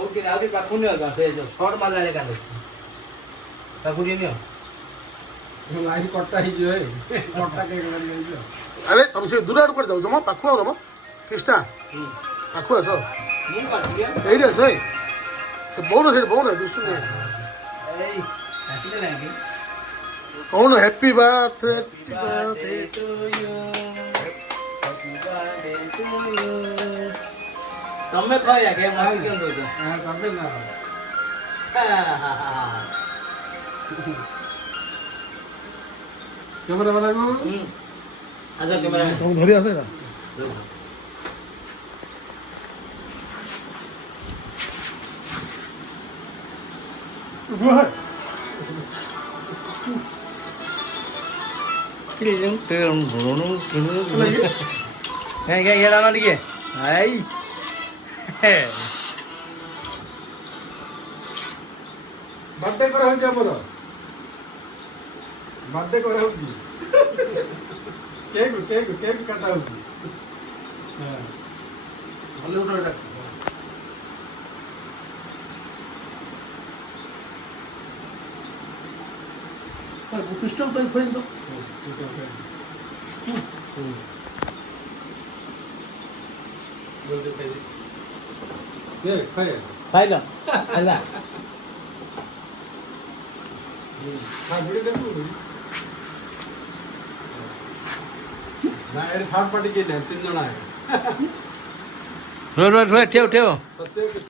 ଓକେ ଆହୁରି ପାଖକୁ ନିଅ ସେ ସର୍ଟ ମାରିଲା କାନ୍ଦେ ତାକୁ ଟିକେ ନିଅ ଲାଇନ୍ କଟା ହେଇଯିବ କଟା କେକ୍ ହେଇଯିବ। ଆରେ ତମେ ସେ ଦୂର ଆଡୁ କୁଆଡେ ଯାଉଛ ମ ପାଖକୁ ଆଉନ ମ କ୍ରିଷ୍ଣା ପାଖକୁ ଆସ ମୁଁ କାଟିଲି ଏଇଠି ଆସ ସେ ବଉନ ସେଇଠି ବଉନ ଦୁଷ୍ଟୁ ଏଇ କାଟିଲେ ନାଇଁ କହୁନ happy birthday to you. Happy birthday to you. ତମେ କହିଆ କେ ମୁଁ କେମିତି ଦଉଛ ତମେ ନା କ୍ୟାମେରା ବାଲାକୁ ଆଚ୍ଛା କ୍ୟାମେରା ତମକୁ ଧରି ଆସ ଏଇଟା ଇଏ ଟିକେ ଆଇ ବାର୍ଥଡେ କରାହଉଛି ଆମର ବାର୍ଥଡେ କରାହଉଛି କେକ୍ କେକ୍ କେକ୍ କାଟା ହଉଛି କ୍ରିଷ୍ଣା ପାଇଁ ଖୋଇ ତ ଖାଇଲ ହେଲା ନା ଏଠି ଥାର୍ଡ ପାର୍ଟି କିଏ ନାହିଁ 3 ଜଣ ଠେव ଠେव ସତ୍ୟ